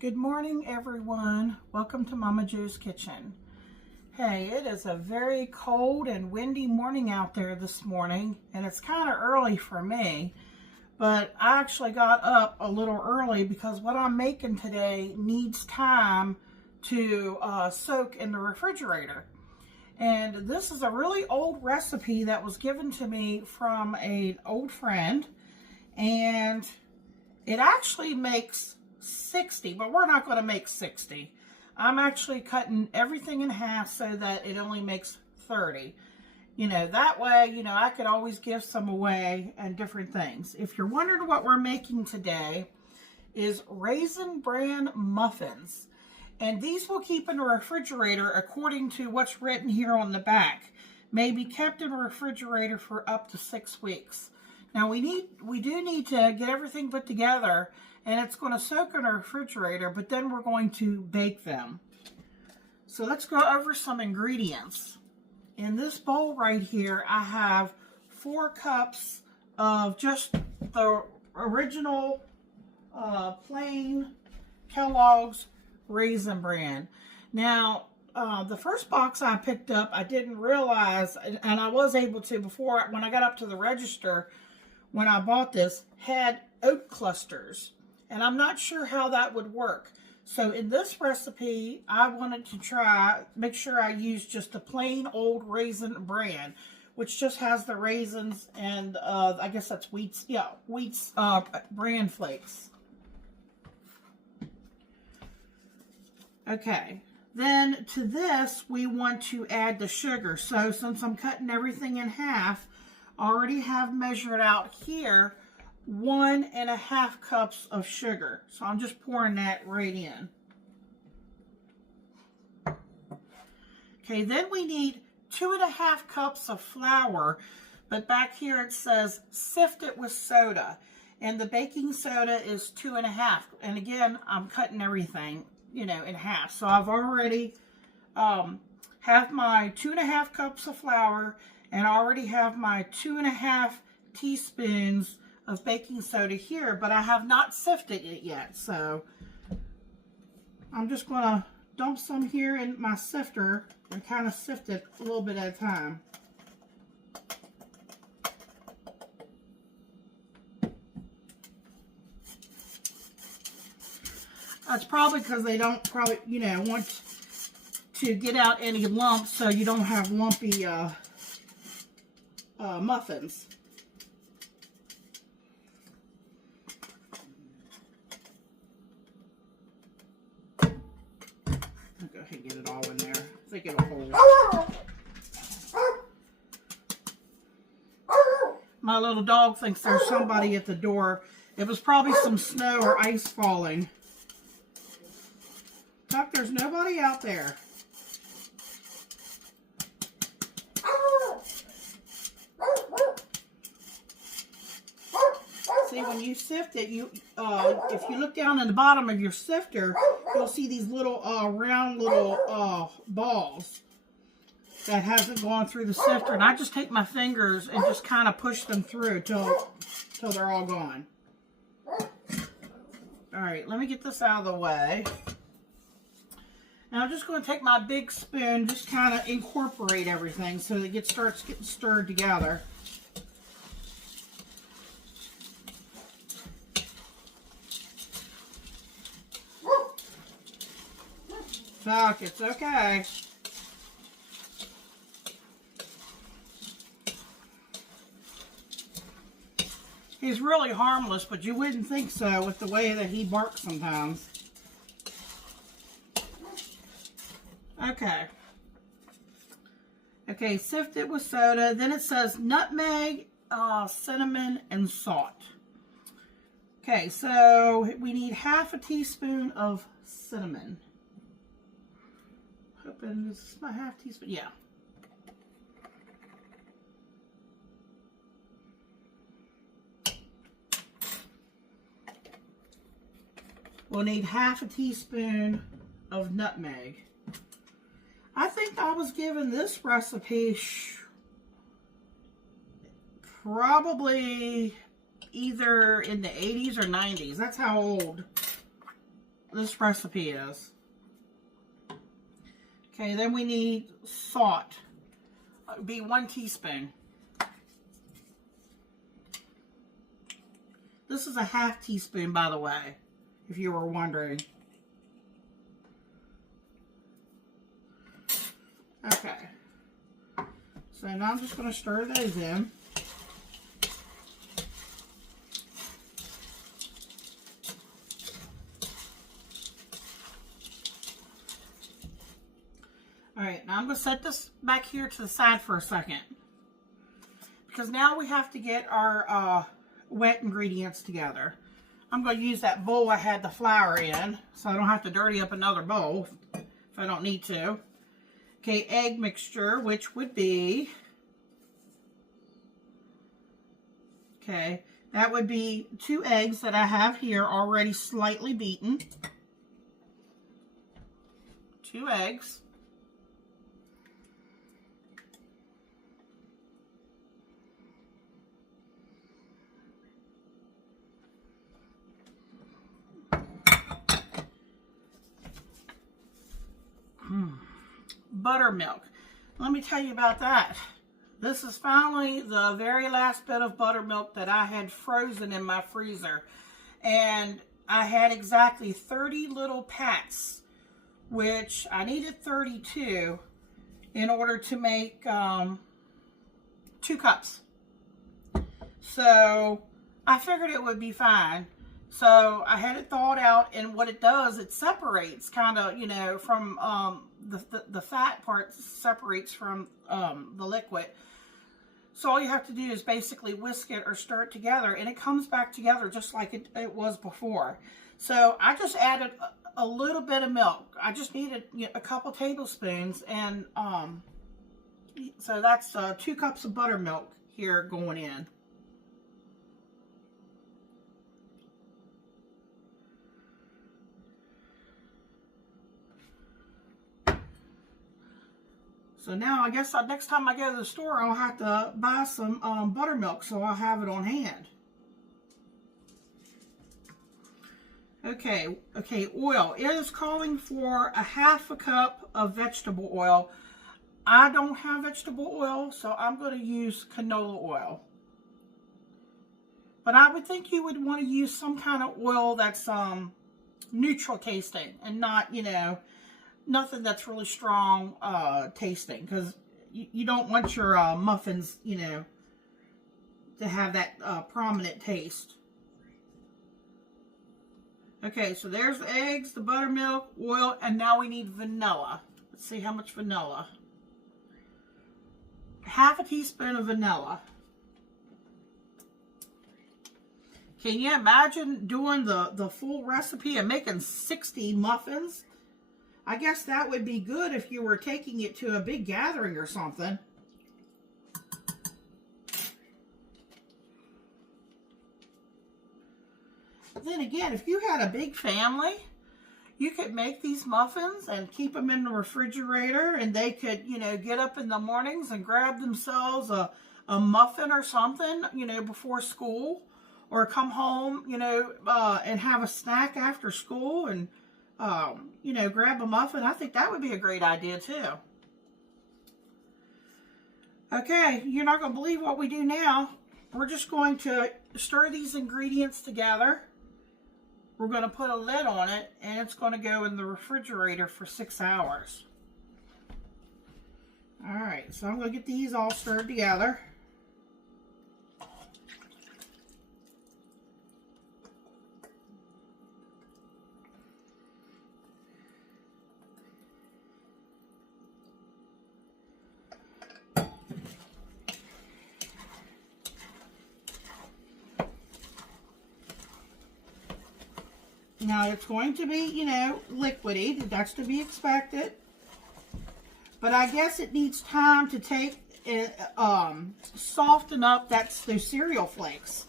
Good morning, everyone. Welcome to Momma Jo's Kitchen. Hey, it is a very cold and windy morning out there this morning, and it's kind of early for me, but I actually got up a little early because what I'm making today needs time to soak in the refrigerator. And this is a really old recipe that was given to me from an old friend, and it actually makes 60, but we're not going to make 60. I'm actually cutting everything in half so that it only makes 30. That way, I could always give some away and different things. If you're wondering what we're making today is Raisin Bran muffins. And these will keep in the refrigerator according to what's written here on the back. May be kept in the refrigerator for up to 6 weeks. Now we do need to get everything put together, and it's going to soak in our refrigerator, but then we're going to bake them. So let's go over some ingredients. In this bowl right here, I have 4 cups of just the original plain Kellogg's Raisin Bran. Now, the first box I picked up, I didn't realize, and I was able to before, when I got up to the register, when I bought this, had oat clusters. And I'm not sure how that would work. So in this recipe, I wanted to make sure I use just the plain old Raisin Bran, which just has the raisins and I guess that's wheat's bran flakes. Okay, then to this, we want to add the sugar. So since I'm cutting everything in half, I already have measured out here 1.5 cups of sugar. So I'm just pouring that right in. Okay, then we need 2.5 cups of flour, but back here it says sift it with soda, and the baking soda is 2.5. And again, I'm cutting everything, in half. So I've already have my 2.5 cups of flour, and I already have my 2.5 teaspoons of baking soda here, but I have not sifted it yet. So I'm just going to dump some here in my sifter and kind of sift it a little bit at a time. That's probably because they don't want to get out any lumps, so you don't have lumpy muffins. I'll go ahead and get it all in there. I think it'll hold. My little dog thinks there's somebody at the door. It was probably some snow or ice falling. Tuck, there's nobody out there. See, when you sift it, if you look down in the bottom of your sifter, you'll see these little round little balls that hasn't gone through the sifter. And I just take my fingers and just kind of push them through till they're all gone. All right, let me get this out of the way. Now I'm just going to take my big spoon, just kind of incorporate everything so that it starts getting stirred together. Tuck, it's okay. He's really harmless, but you wouldn't think so with the way that he barks sometimes. Okay. Okay, sift it with soda. Then it says nutmeg, cinnamon, and salt. Okay, so we need 1/2 teaspoon of cinnamon. Hoping this is my 1/2 teaspoon. Yeah. We'll need 1/2 teaspoon of nutmeg. I think I was given this recipe probably either in the 80s or 90s. That's how old this recipe is. Okay, then we need salt. It would be 1 teaspoon. This is a half teaspoon, by the way, if you were wondering. Okay. So now I'm just going to stir those in. Alright, now I'm going to set this back here to the side for a second. Because now we have to get our wet ingredients together. I'm going to use that bowl I had the flour in, so I don't have to dirty up another bowl if I don't need to. Okay, egg mixture, which would be, okay, that would be 2 eggs that I have here already slightly beaten. 2 eggs. Buttermilk. Let me tell you about that. This is finally the very last bit of buttermilk that I had frozen in my freezer. And I had exactly 30 little pats, which I needed 32 in order to make 2 cups. So I figured it would be fine. So I had it thawed out, and what it does, it separates kind of, you know, from the fat part separates from the liquid. So all you have to do is basically whisk it or stir it together, and it comes back together just like it was before. So I just added a little bit of milk. I just needed, you know, a couple tablespoons, and so that's 2 cups of buttermilk here going in. So now I guess next time I go to the store, I'll have to buy some buttermilk so I'll have it on hand. Okay, oil. It is calling for a 1/2 cup of vegetable oil. I don't have vegetable oil, so I'm going to use canola oil. But I would think you would want to use some kind of oil that's neutral tasting and not, you know, nothing that's really strong tasting, because you don't want your muffins, you know, to have that prominent taste. Okay, so there's the eggs, the buttermilk, oil, and now we need vanilla. Let's see how much vanilla. 1/2 teaspoon of vanilla. Can you imagine doing the full recipe and making 60 muffins? I guess that would be good if you were taking it to a big gathering or something. Then again, if you had a big family, you could make these muffins and keep them in the refrigerator, and they could, you know, get up in the mornings and grab themselves a muffin or something, you know, before school, or come home, you know, and have a snack after school and you know, grab a muffin. I think that would be a great idea too. Okay, you're not going to believe what we do now. We're just going to stir these ingredients together. We're going to put a lid on it, and it's going to go in the refrigerator for 6 hours. Alright, so I'm going to get these all stirred together. Now, it's going to be, you know, liquidy. That's to be expected. But I guess it needs time to take it, soften up those cereal flakes.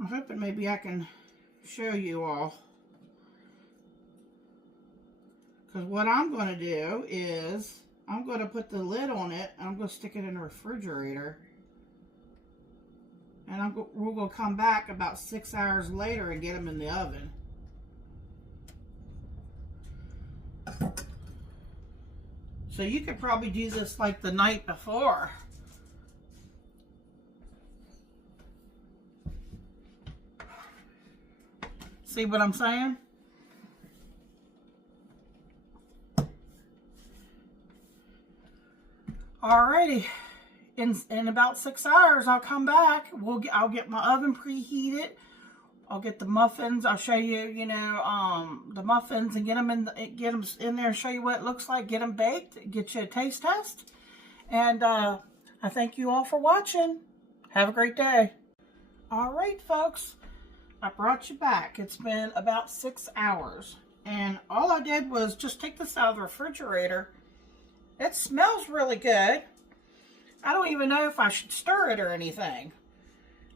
I'm hoping maybe I can show you all. Because what I'm going to do is I'm going to put the lid on it and I'm going to stick it in the refrigerator. And we're going to come back about 6 hours later and get them in the oven. So you could probably do this like the night before. See what I'm saying? Alrighty. In about 6 hours, I'll come back. I'll get my oven preheated. I'll get the muffins. I'll show you, the muffins and get them in there and show you what it looks like. Get them baked. Get you a taste test. And I thank you all for watching. Have a great day. All right, folks. I brought you back. It's been about 6 hours. And all I did was just take this out of the refrigerator. It smells really good. I don't even know if I should stir it or anything.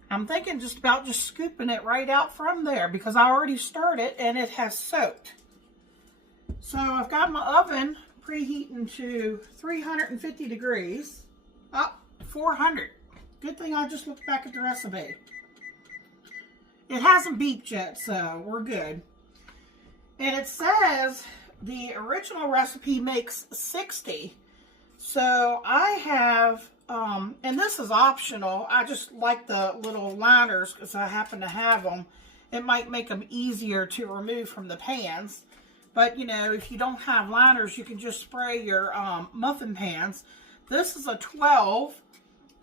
I'm thinking just scooping it right out from there because I already stirred it and it has soaked. So I've got my oven preheating to 350 degrees. Oh, 400. Good thing I just looked back at the recipe. It hasn't beeped yet, so we're good. And it says the original recipe makes 60. So I have, and this is optional. I just like the little liners because I happen to have them. It might make them easier to remove from the pans. But, if you don't have liners, you can just spray your muffin pans. This is a 12.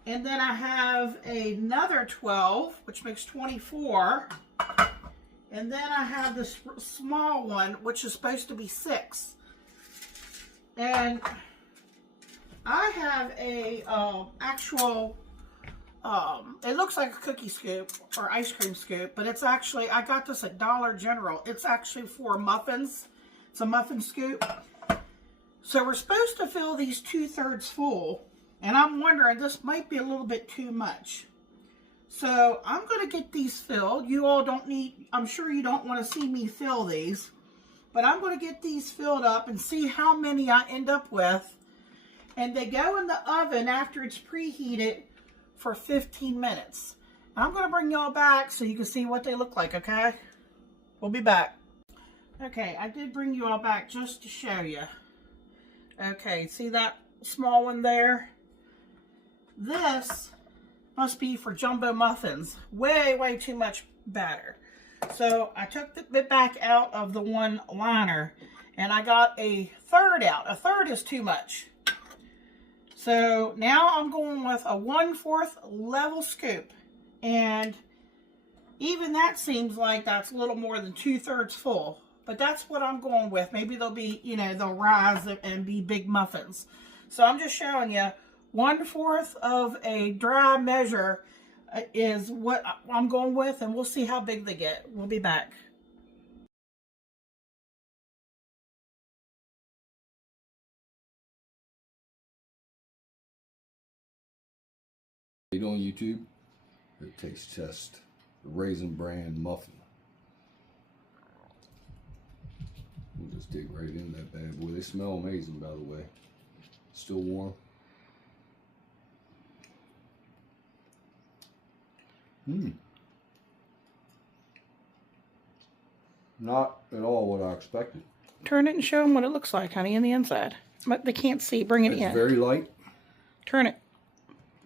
And then I have another 12, which makes 24. And then I have this small one, which is supposed to be 6. And I have a actual, it looks like a cookie scoop or ice cream scoop, but it's actually, I got this at Dollar General. It's actually for muffins. It's a muffin scoop. So we're supposed to fill these 2/3 full. And I'm wondering, this might be a little bit too much. So I'm going to get these filled. You all don't need, I'm sure you don't want to see me fill these. But I'm going to get these filled up and see how many I end up with. And they go in the oven after it's preheated for 15 minutes. I'm going to bring y'all back so you can see what they look like, okay? We'll be back. Okay, I did bring you all back just to show you. Okay, see that small one there? This must be for jumbo muffins. Way, way too much batter. So I took the bit back out of the one liner and I got a 1/3 out. A 1/3 is too much. So now I'm going with a 1/4 level scoop. And even that seems like that's a little more than 2/3 full. But that's what I'm going with. Maybe they'll be, they'll rise and be big muffins. So I'm just showing you 1/4 of a dry measure is what I'm going with, and we'll see how big they get. We'll be back. On YouTube, it taste test the Raisin Bran muffin. We'll just dig right into that bad boy. They smell amazing, by the way. Still warm. Not at all what I expected. Turn it and show them what it looks like, honey, in the inside. But they can't see. Bring it in. It's very light. Turn it.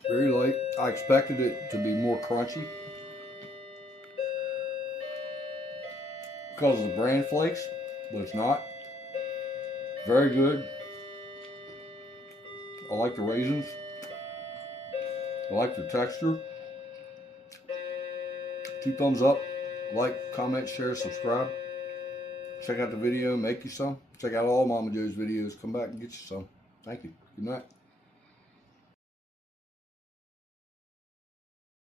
Very light. I expected it to be more crunchy because of the bran flakes, but it's not. Very good. I like the raisins. I like the texture. 2 thumbs up. Like, comment, share, subscribe. Check out the video, make you some. Check out all Momma Jo's videos. Come back and get you some. Thank you. Good night.